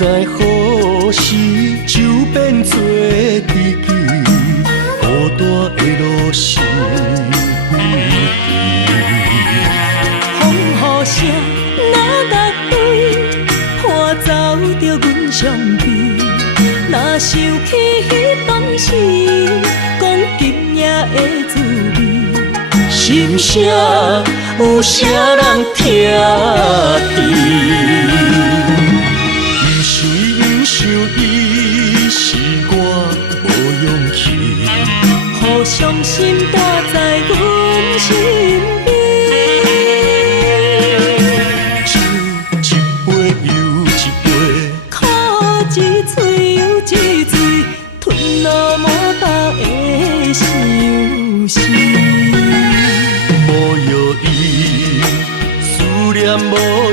知何时就变做知己，孤单的路是不易。风雨声若落对，破走着阮伤悲。若想起彼当时，讲今夜的滋味，心声有啥人听知？想伊是我无勇气，互相心搭在阮身边，酒一杯又一杯，苦一嘴又一嘴，吞落无巴的相思。无药医，思念无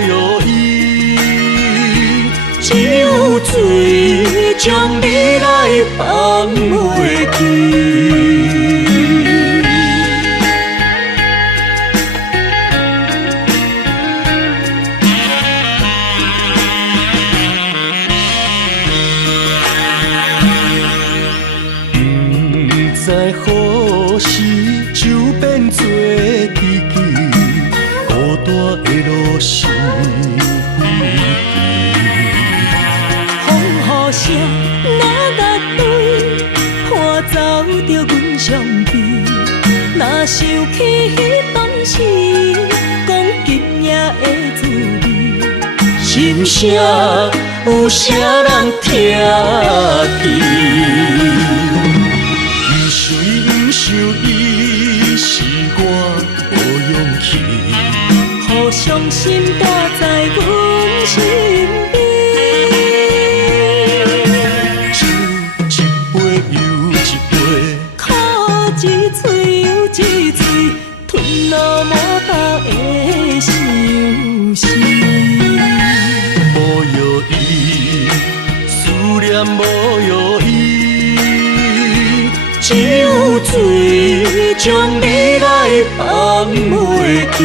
药医，只有水将你来放袂记。不知何时就变做知己，孤单的路是不易。风雨声若落对，破走着阮伤悲。若想起彼当时，讲今夜的滋味，心声有啥人听知？不想伊是我无勇气，互相心搭在阮身边，酒一杯又一杯，苦一嘴又一嘴，吞落无巴的相思。无药医，思念无药医，只有水将你来放袂记。